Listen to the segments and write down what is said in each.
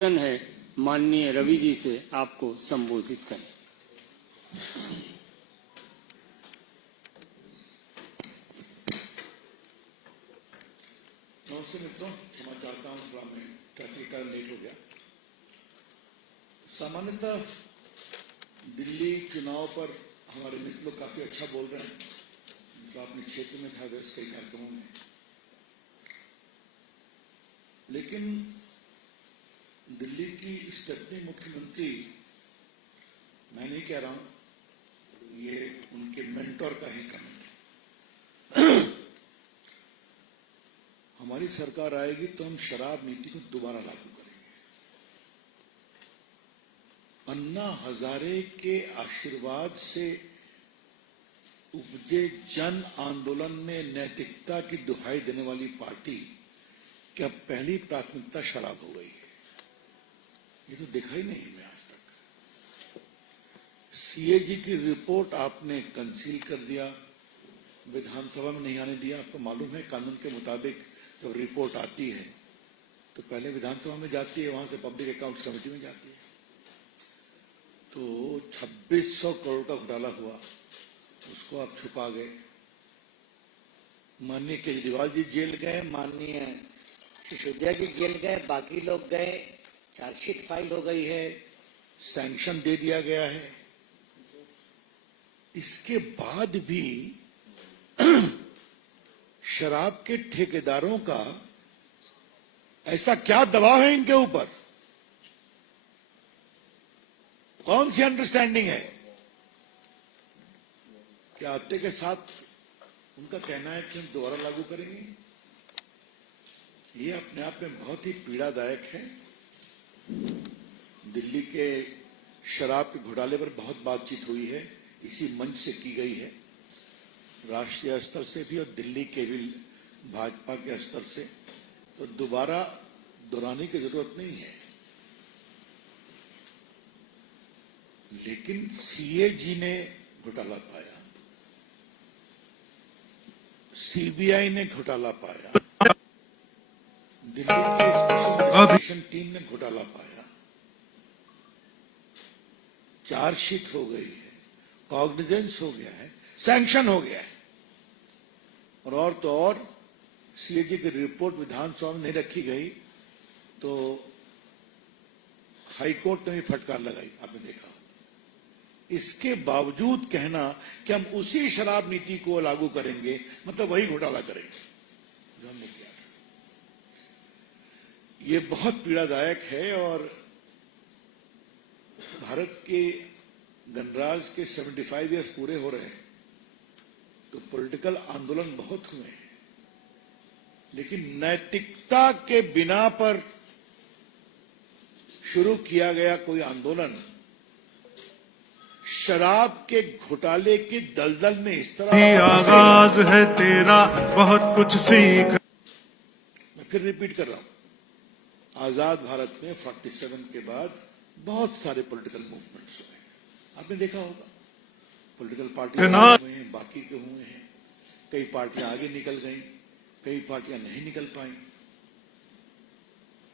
है माननीय रवि जी से आपको संबोधित करें। नमस्ते मित्रों, क्षमा चाहता हूं, थोड़ा मैं ट्रैफिक का लेट हो गया। सामान्यतः दिल्ली चुनाव पर हमारे मित्र लोग काफी अच्छा बोल रहे हैं। तो अपने क्षेत्र में था व्यस्त कई कार्यक्रमों में, लेकिन दिल्ली की स्टेपनी मुख्यमंत्री, मैं नहीं कह रहा हूं, ये उनके मेंटोर का ही कमेंट है। हमारी सरकार आएगी तो हम शराब नीति को दोबारा लागू करेंगे। अन्ना हजारे के आशीर्वाद से उपजे जन आंदोलन में नैतिकता की दुहाई देने वाली पार्टी की अब पहली प्राथमिकता शराब हो गई है। ये तो देखा ही नहीं मैं आज तक। सीएजी की रिपोर्ट आपने कंसील कर दिया, विधानसभा में नहीं आने दिया। आपको मालूम है कानून के मुताबिक जब रिपोर्ट आती है तो पहले विधानसभा में जाती है, वहां से पब्लिक अकाउंट्स कमेटी में जाती है। तो 2600 करोड़ का घोटाला हुआ, उसको आप छुपा गए। माननीय केजरीवाल जी जेल गए, माननीय सिसोदिया जी जेल गए, बाकी लोग गए, चार्जशीट फाइल हो गई है, सैंक्शन दे दिया गया है। इसके बाद भी शराब के ठेकेदारों का ऐसा क्या दबाव है इनके ऊपर? कौन सी अंडरस्टैंडिंग है कि आते के साथ उनका कहना है कि हम दोबारा लागू करेंगे? ये अपने आप में बहुत ही पीड़ादायक है। दिल्ली के शराब के घोटाले पर बहुत बातचीत हुई है, इसी मंच से की गई है, राष्ट्रीय स्तर से भी और दिल्ली के भी भाजपा के स्तर से। तो दोबारा दोहराने की जरूरत नहीं है। लेकिन सीएजी ने घोटाला पाया, सीबीआई ने घोटाला पाया, दिल्ली की स्पेशल इन्वेस्टिगेशन टीम ने घोटाला पाया, चार्जशीट हो गई है, कॉग्निजेंस हो गया है, सैंक्शन हो गया है। और तो और सीएजी की रिपोर्ट विधानसभा में नहीं रखी गई तो हाईकोर्ट ने भी फटकार लगाई, आपने देखा। इसके बावजूद कहना कि हम उसी शराब नीति को लागू करेंगे, मतलब वही घोटाला करेंगे जो हमने किया था। ये बहुत पीड़ादायक है। और भारत के गणराज के 75 ईयर्स पूरे हो रहे हैं, तो पॉलिटिकल आंदोलन बहुत हुए हैं, लेकिन नैतिकता के बिना पर शुरू किया गया कोई आंदोलन शराब के घोटाले की दलदल में इस तरह आगाज है तेरा बहुत कुछ सीख। मैं फिर रिपीट कर रहा हूं, आजाद भारत में 47 के बाद बहुत सारे पॉलिटिकल मूवमेंट्स हुए, आपने देखा होगा। पॉलिटिकल पार्टी हुए हैं, बाकी के हुए हैं, कई पार्टियां आगे निकल गई, कई पार्टियां नहीं निकल पाई।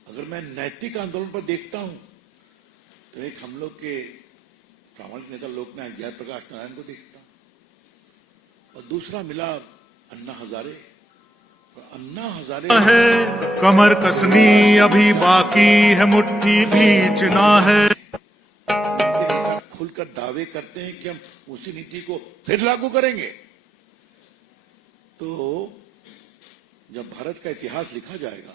अगर मैं नैतिक आंदोलन पर देखता हूं तो एक हम लोग के प्रामाणिक नेता लोकनायक जयप्रकाश नारायण को देखता हूं, और दूसरा मिला अन्ना हजारे। और अन्ना हजारे है कमर कसनी अभी बाकी है, मुट्ठी भींचना है। उनके नेता खुलकर दावे करते हैं कि हम उसी नीति को फिर लागू करेंगे। तो जब भारत का इतिहास लिखा जाएगा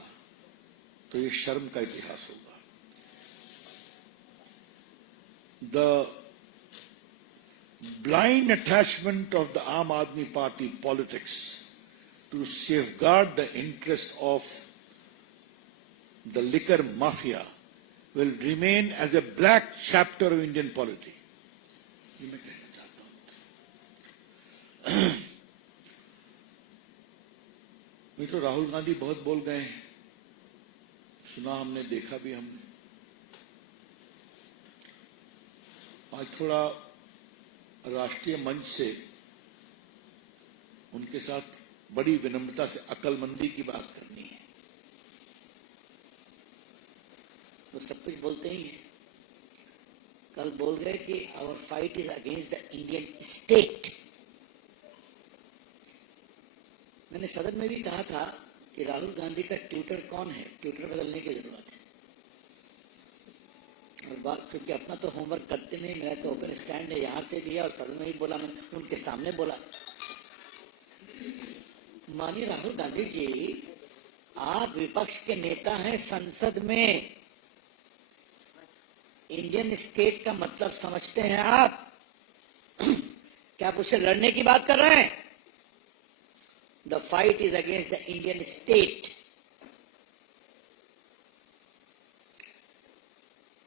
तो ये शर्म का इतिहास होगा। The blind attachment of the Aam Aadmi Party politics to safeguard the interest of the liquor mafia will remain as a black chapter of Indian polity. ये मैं कहना चाहता हूं। मित्रों, राहुल गांधी बहुत बोल गए हैं, सुना हमने, देखा भी हमने। आज थोड़ा राष्ट्रीय मंच से उनके साथ बड़ी विनम्रता से अक्लमंदी की बात करनी है। वो सब कुछ बोलते ही हैं। कल बोल गए कि our fight is against the Indian state. मैंने सदन में भी कहा था कि राहुल गांधी का ट्विटर कौन है, ट्विटर बदलने की जरूरत है। और बात क्योंकि अपना तो होमवर्क करते नहीं, मेरा तो ओपन स्टैंड है, यहां से लिया और सदन में भी बोला, मैंने उनके सामने बोला। माननीय राहुल गांधी जी, आप विपक्ष के नेता हैं संसद में। इंडियन स्टेट का मतलब समझते हैं आप? क्या आप उससे लड़ने की बात कर रहे हैं? The fight is against the Indian state.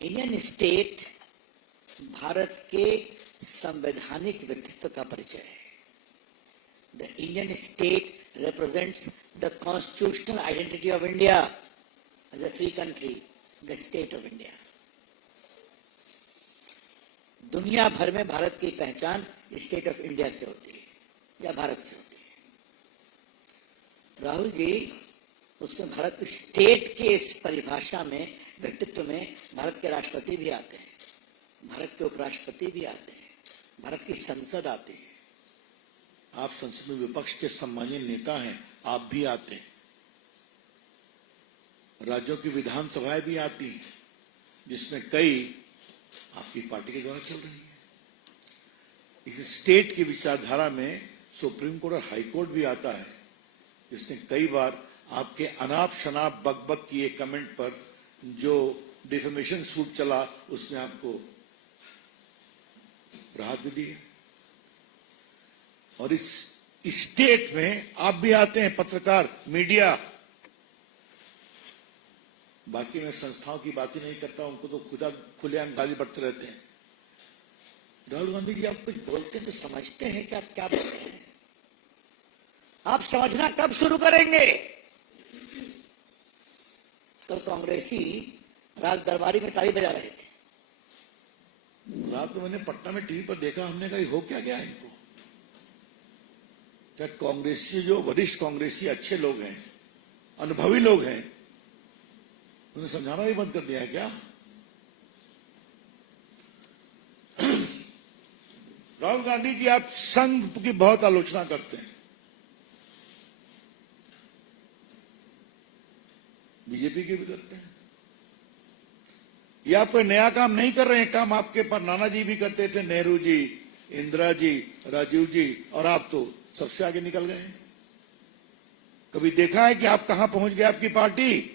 Indian state Bharat के संवैधानिक व्यक्तित्व का परिचय है। The Indian state represents the constitutional identity of India as a free country, the state of India. दुनिया भर में भारत की पहचान स्टेट ऑफ इंडिया से होती है या भारत से होती है। राहुल जी, उसमें भारत की स्टेट के इस परिभाषा में, व्यक्तित्व में भारत के राष्ट्रपति भी आते हैं, भारत के उपराष्ट्रपति भी आते हैं, भारत की संसद आती है। आप संसद में विपक्ष के सम्मानीय नेता हैं, आप भी आते हैं। राज्यों की विधानसभाएं भी आती हैं, जिसमें कई आपकी पार्टी के द्वारा चल रही है। इस स्टेट की विचारधारा में सुप्रीम कोर्ट और हाई कोर्ट भी आता है, जिसने कई बार आपके अनाप शनाप बकबक किए कमेंट पर जो डिफेमेशन सूट चला, उसमें आपको राहत भी दी है। और इस स्टेट में आप भी आते हैं, पत्रकार, मीडिया। बाकी मैं संस्थाओं की बात ही नहीं करता, उनको तो खुदा खुलेआम गाली बढ़ते रहते हैं। राहुल गांधी जी, आप कुछ बोलते हैं तो समझते हैं कि आप क्या बोलते हैं? आप समझना कब शुरू करेंगे? कल कांग्रेसी रात दरबारी में ताली बजा रहे थे। रात में मैंने पटना में टीवी पर देखा, हमने कहा हो क्या गया इनको? क्या कांग्रेसी, जो वरिष्ठ कांग्रेसी अच्छे लोग हैं, अनुभवी लोग हैं, उन्हें समझाना ही बंद कर दिया है क्या? राहुल गांधी जी, आप संघ की बहुत आलोचना करते हैं, बीजेपी के भी करते हैं। ये आप कोई नया काम नहीं कर रहे हैं, काम आपके पर नाना जी भी करते थे, नेहरू जी, इंदिरा जी, राजीव जी, और आप तो सबसे आगे निकल गए हैं। कभी देखा है कि आप कहां पहुंच गए आपकी पार्टी?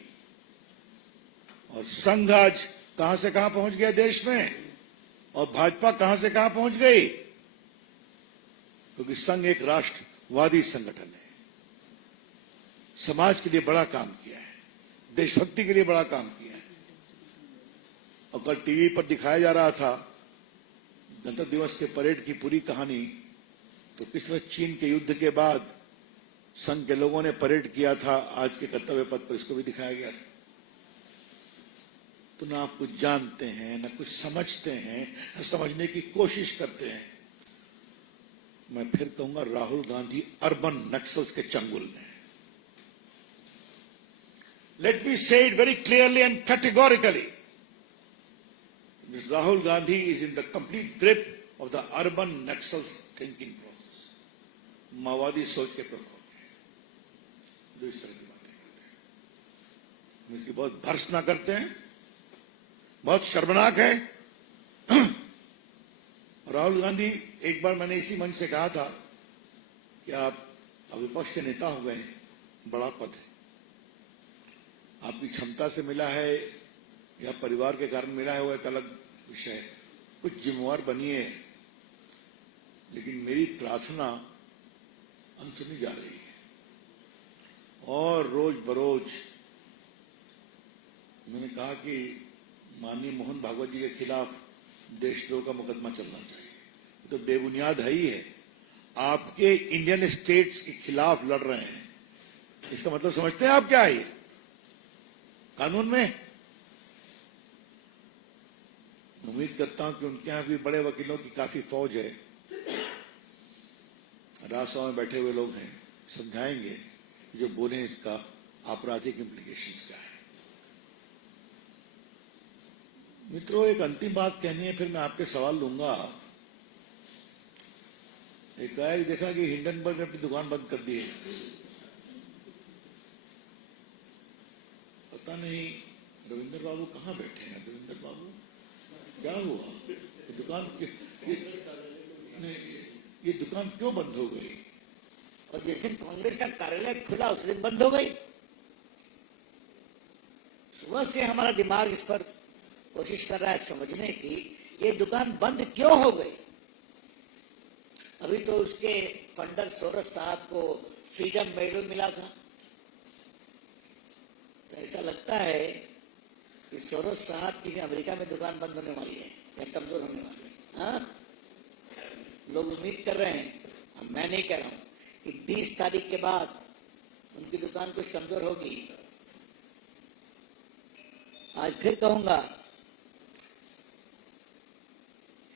और संघ आज कहां से कहां पहुंच गया देश में, और भाजपा कहां से कहां पहुंच गई? क्योंकि संघ एक राष्ट्रवादी संगठन है, समाज के लिए बड़ा काम किया है, देशभक्ति के लिए बड़ा काम किया है। और कल टीवी पर दिखाया जा रहा था गणतंत्र दिवस के परेड की पूरी कहानी, तो किस तरह चीन के युद्ध के बाद संघ के लोगों ने परेड किया था, आज के कर्तव्य पथ पर इसको भी दिखाया गया। तो ना आप कुछ जानते हैं, ना कुछ समझते हैं, ना समझने की कोशिश करते हैं। मैं फिर कहूंगा, राहुल गांधी अर्बन नक्सल्स के चंगुल में। लेट मी से it very clearly and categorically, Rahul Gandhi is in the complete grip of the urban Naxals thinking process, माओवादी सोच के प्रभाव में जो इस तरह की बातें करते हैं, इसकी बहुत भर्त्सना करते हैं, बहुत शर्मनाक है। राहुल गांधी, एक बार मैंने इसी मंच से कहा था कि आप विपक्ष के नेता हो गए, बड़ा पद है, आपकी क्षमता से मिला है या परिवार के कारण मिला है, वो एक अलग विषय है। कुछ जिम्मेवार बनिए, लेकिन मेरी प्रार्थना अनसुनी जा रही है और रोज बरोज मैंने कहा कि माननीय मोहन भागवत जी के खिलाफ देशद्रोह का मुकदमा चलना चाहिए। तो बेबुनियाद है ही है। आपके इंडियन स्टेट्स के खिलाफ लड़ रहे हैं, इसका मतलब समझते हैं आप क्या है? कानून में उम्मीद करता हूं कि उनके यहां भी बड़े वकीलों की काफी फौज है, राजसभा में बैठे हुए लोग हैं, समझाएंगे जो बोले इसका आपराधिक इम्प्लीकेशंस क्या है। मित्रों, एक अंतिम बात कहनी है, फिर मैं आपके सवाल लूंगा। एकाएक देखा कि हिंडनबर्ग ने अपनी दुकान बंद कर दी है। पता नहीं रविंद्र बाबू कहाँ बैठे हैं। रविंद्र बाबू, क्या हुआ? ये दुकान क्यों बंद हो गई? और जिस दिन कांग्रेस का कार्यालय खुला उस दिन बंद हो गई। सुबह से हमारा दिमाग इस पर कोशिश कर रहा है समझने की ये दुकान बंद क्यों हो गई। अभी तो उसके फंडर सोरस साहब को फ्रीडम मेडल मिला था। तो ऐसा लगता है कि सोरस साहब की अमेरिका में दुकान बंद होने वाली है या कमजोर होने वाली है। हाँ, लोग उम्मीद कर रहे हैं, मैं नहीं कह रहा हूं कि 20 तारीख के बाद उनकी दुकान कुछ कमजोर होगी। आज फिर कहूंगा,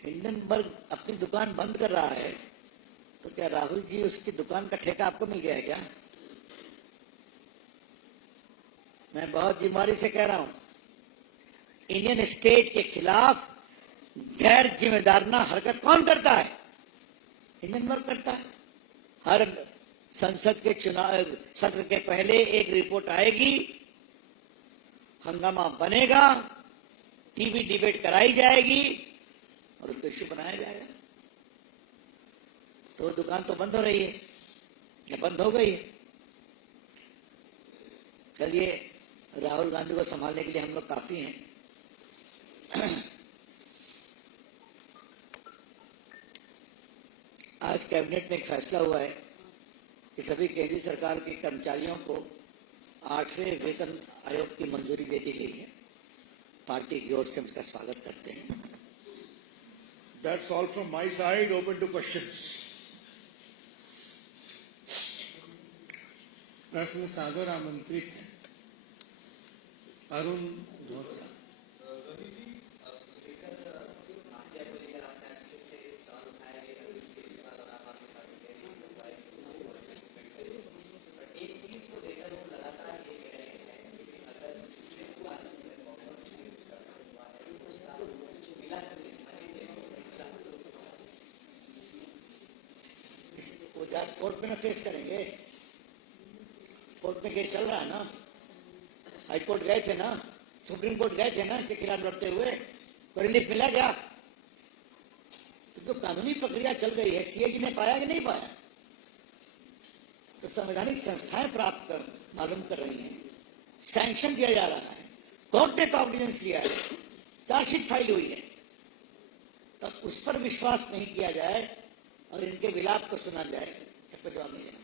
हिंडनबर्ग अपनी दुकान बंद कर रहा है तो क्या राहुल जी उसकी दुकान का ठेका आपको मिल गया है क्या? मैं बहुत जिम्मेदारी से कह रहा हूं, इंडियन स्टेट के खिलाफ गैर जिम्मेदाराना हरकत कौन करता है? हिंडनबर्ग करता है। हर संसद के चुनाव सत्र के पहले एक रिपोर्ट आएगी, हंगामा बनेगा, टीवी डिबेट कराई जाएगी और उसको इश्यू बनाया जाएगा। तो दुकान तो बंद हो रही है या बंद हो गई है। चलिए, राहुल गांधी को संभालने के लिए हम लोग काफी हैं। आज कैबिनेट में एक फैसला हुआ है कि सभी केंद्रीय सरकार के कर्मचारियों को 8वें वेतन आयोग की मंजूरी दे दी गई है। पार्टी की ओर से हम इसका स्वागत करते हैं। That's all from my side. Open to questions. प्रश्न सागर आमंत्रित है। अरुण धोत्रा। कोर्ट में ना फेस करेंगे। कोर्ट में केस चल रहा है ना, हाई कोर्ट गए थे ना, सुप्रीम कोर्ट गए थे ना इसके खिलाफ लड़ते हुए, तो रिलीफ मिला क्या? तो कानूनी प्रक्रिया चल गई है। सीएजी ने पाया कि नहीं पाया? तो संवैधानिक संस्थाएं प्राप्त कर मालूम कर रही हैं, सैंक्शन किया जा रहा है, कोर्ट ने कॉग्निजेंस लिया है, चार्जशीट फाइल हुई है। तब उस पर विश्वास नहीं किया जाए और इनके विलाप को सुना जाए, तब जवाब नहीं है।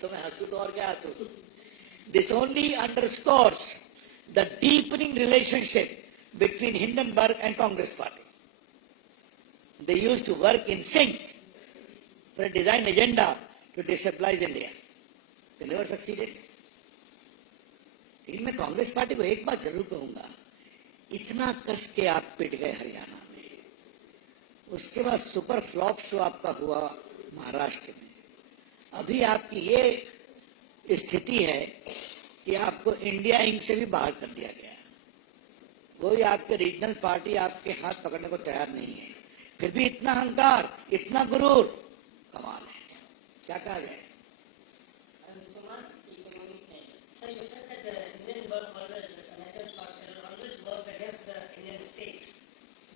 तो मैं हंसू तो और क्या हंसू? This only underscores the deepening relationship between Hindenburg and Congress Party. They used to work in sync for a design agenda to destabilize India. They never succeeded. लेकिन मैं कांग्रेस पार्टी को एक बात जरूर कहूंगा, इतना कस के आप पिट गए हरियाणा में, उसके बाद सुपर फ्लॉप शो आपका हुआ महाराष्ट्र में, अभी आपकी ये स्थिति है कि आपको इंडिया इंक से भी बाहर कर दिया गया। कोई आपके रीजनल पार्टी आपके हाथ पकड़ने को तैयार नहीं है, फिर भी इतना अहंकार, इतना गुरूर, कमाल है। क्या कहा जाए?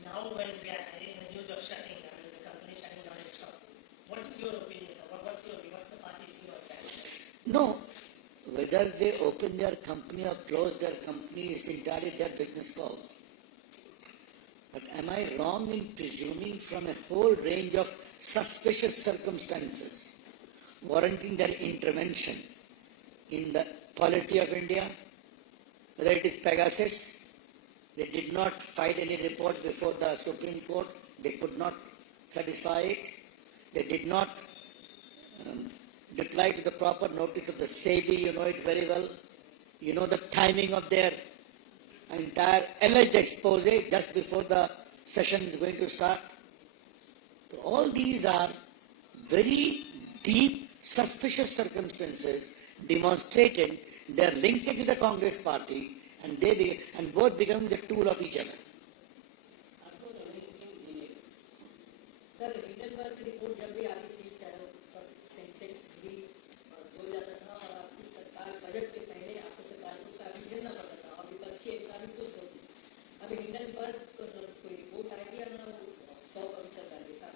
Now when we are hearing the news of shutting down, the company shutting down its shop, what is your opinion, sir? What's the party's view of that? No, whether they open their company or close their company is entirely their business call. But am I wrong in presuming from a whole range of suspicious circumstances warranting their intervention in the polity of India? Whether it is Pegasus, they did not file any report before the Supreme Court, they could not satisfy it. They did not reply to the proper notice of the SEBI, you know it very well. You know the timing of their entire alleged expose just before the session is going to start. So all these are very deep, suspicious circumstances demonstrated their linkage with the Congress party, and both becoming the tool of each other. Sir Hindenburg की report जब भी आती थी चाहे Sensex भी हो जाता था और आपकी सरकार बजट के पहले आपको सरकार को काफी झेलना पड़ता था और विपक्षी एकता भी कुछ होती। अब हिंडनबर्ग कोई रिपोर्ट आएगी और 100% सरकार के साथ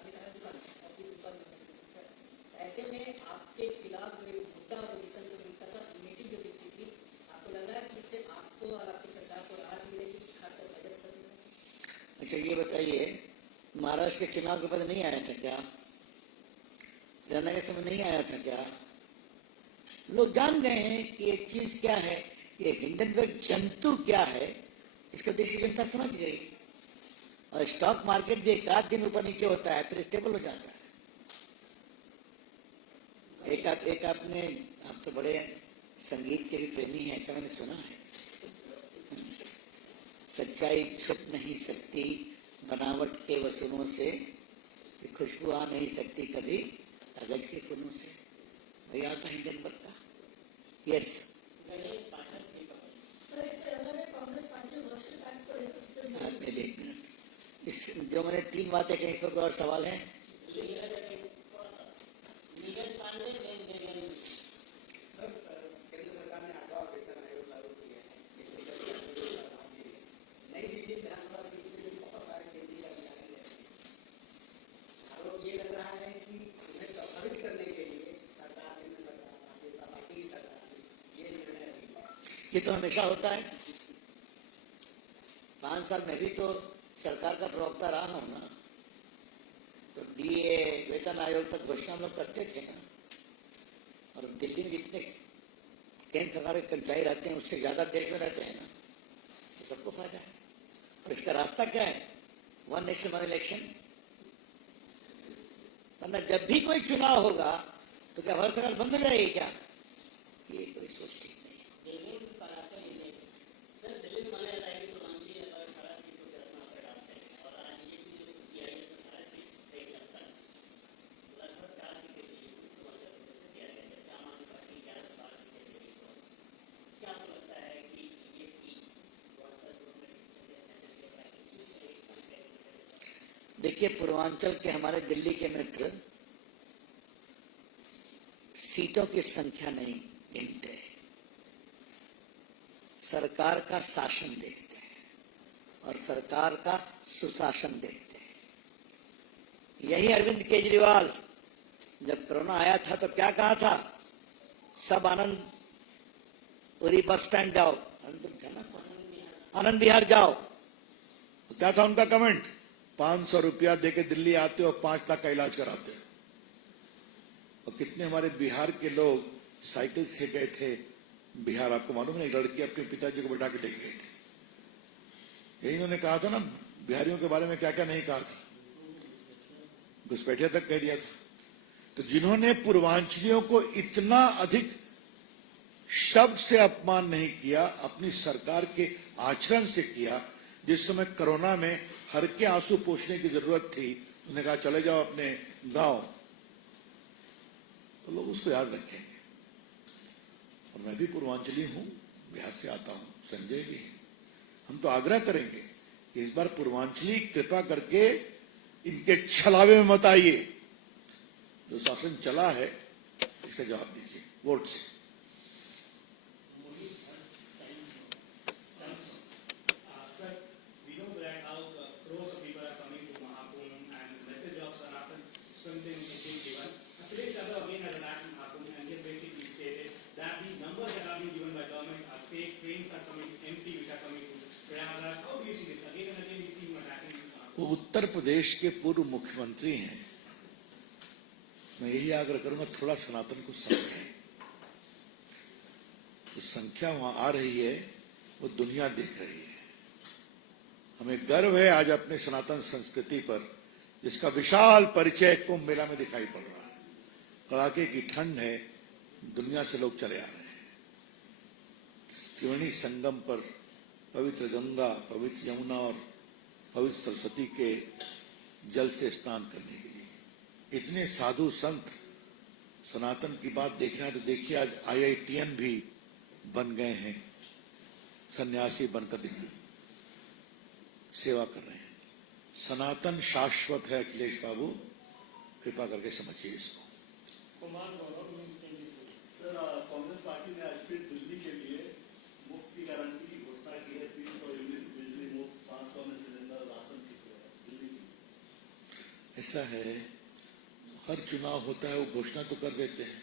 ऐसे में आपके खिलाफ जो मुद्दा ऑपोजिशन को मिलता था कमेटी जो दिखती थी, आपको लग रहा है कि इससे आपको और आपकी सरकार को राहत मिलेगी खासकर बजट सत्र में? अच्छा ये बताइए, महाराष्ट्र के चुनाव के बाद नहीं आया था क्या? हरियाणा के समय नहीं आया था क्या? लोग जान गए हैं कि एक चीज क्या है, ये हिंडनबर्ग जंतु क्या है, इसको देश की जनता समझ गई। और स्टॉक मार्केट भी एक आध दिन ऊपर नीचे होता है, फिर स्टेबल हो जाता है। एक आपने, आप तो बड़े संगीत के भी प्रेमी हैं, ऐसा मैंने सुना है। सच्चाई छुप नहीं सकती बनावट के वसूलों से, खुशबू आ नहीं सकती कभी कागज के फूलों से। भैया आता हिंडनबर्ग का। यस एक मिनट, इस जो मैंने 3 बातें कही, इस पर और सवाल है? ये तो हमेशा होता है। 5 साल में भी तो सरकार का प्रवक्ता रहा हूं ना, तो डीए वेतन आयोग तक घोषणा हम लोग करते थे ना। और दिल्ली में जितने केंद्र सरकार के कर्मचारी रहते हैं उससे ज्यादा देश में रहते हैं ना, तो सबको फायदा है। और इसका रास्ता क्या है? 1 नेशन 1 इलेक्शन। वरना जब भी कोई चुनाव होगा तो क्या हर सरकार बंद हो जाएगी क्या? ये कोई सोच ठीक नहीं है। देखिए, पूर्वांचल के हमारे दिल्ली के मित्र सीटों की संख्या नहीं गिनते, सरकार का शासन देखते हैं और सरकार का सुशासन देखते हैं। यही अरविंद केजरीवाल जब कोरोना आया था तो क्या कहा था? सब आनंदपुरी बस स्टैंड जाओ, आनंद विहार जाओ। तो क्या था उनका कमेंट? 500 रुपया देके दिल्ली आते हो, 5 लाख का इलाज कराते हो। और कितने हमारे बिहार के लोग साइकिल से गए थे बिहार, आपको मालूम है? एक लड़की अपने पिताजी को बैठा के लेके गई थी। यही उन्होंने कहा था ना बिहारियों के बारे में, क्या क्या नहीं कहा था, घुसपैठिया तक कह दिया था। तो जिन्होंने पूर्वांचलियों को इतना अधिक शब्द से अपमान नहीं किया, अपनी सरकार के आचरण से किया, जिस समय कोरोना में हर के आंसू पोंछने की जरूरत थी, उन्होंने कहा चले जाओ अपने गांव, तो लोग उसको याद रखेंगे। और मैं भी पूर्वांचली हूं, बिहार से आता हूं, संजय भी है। हम तो आग्रह करेंगे कि इस बार पूर्वांचली कृपा करके इनके छलावे में मत आइए। जो शासन चला है इसका जवाब दीजिए वोट से। वो उत्तर प्रदेश के पूर्व मुख्यमंत्री हैं। मैं यही आग्रह करूंगा, थोड़ा सनातन को समझें। जो संख्या वहां आ रही है वो दुनिया देख रही है। हमें गर्व है आज अपने सनातन संस्कृति पर, जिसका विशाल परिचय कुंभ मेला में दिखाई पड़ रहा है। कड़ाके की ठंड है, दुनिया से लोग चले आ रहे हैं त्रिवेणी संगम पर पवित्र गंगा, पवित्र यमुना और पवित्र सरस्वती के जल से स्नान करने के लिए। इतने साधु संत सनातन की बात देखना है तो देखिए, आज IITian भी बन गए हैं, सन्यासी बनकर सेवा कर रहे हैं। सनातन शाश्वत है अखिलेश बाबू, कृपा करके समझिए इसको। सर, कांग्रेस पार्टी ने आज फिर दिल्ली के लिए मुफ्त की गारंटी की घोषणा की है। 300 यूनिट बिजली मुफ्त, 500 में सिलेंडर, राशन की दिल्ली की। ऐसा है, हर चुनाव होता है वो घोषणा तो कर देते हैं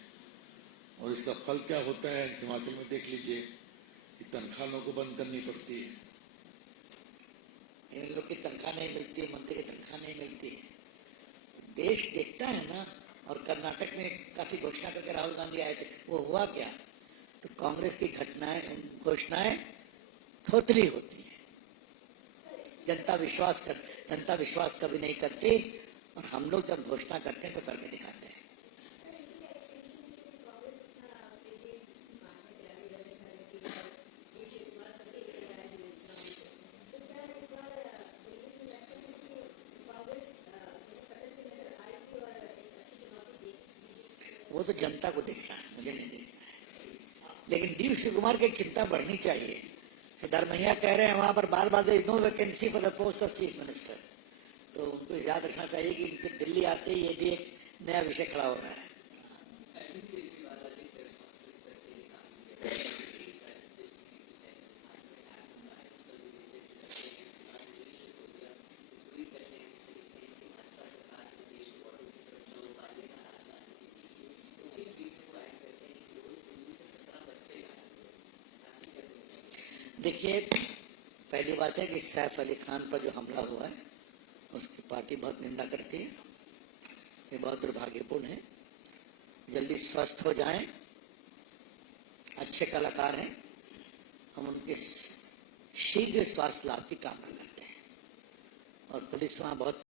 और इसका फल क्या होता है हिमाचल में देख लीजिए कि तनख्वाह लोगों को बंद करनी पड़ती है। इन लोग की तनख्वाह नहीं मिलती, मंत्री की तनख्वाह नहीं मिलती। देश देखता है ना। और कर्नाटक में काफी घोषणा करके राहुल गांधी आए थे, वो हुआ क्या? तो कांग्रेस की घोषणाएं खोखली होती है। जनता विश्वास कभी नहीं करती और हम लोग जब घोषणा करते हैं तो करके दिखाते हैं। वो तो जनता को देखना है, मुझे नहीं देखना है। लेकिन डी शिव कुमार की चिंता बढ़नी चाहिए। सिद्धारमैया कह रहे हैं वहां पर बार बार no vacancy for the post of chief minister, तो उनको याद रखना चाहिए कि इनके दिल्ली आते ही ये भी एक नया विषय खड़ा हो रहा है। देखिए, पहली बात है कि सैफ अली खान पर जो हमला हुआ है उसकी पार्टी बहुत निंदा करती है। ये बहुत दुर्भाग्यपूर्ण है। जल्दी स्वस्थ हो जाएं, अच्छे कलाकार हैं, हम उनके शीघ्र स्वास्थ्य लाभ की कामना करते हैं। और पुलिस वहां बहुत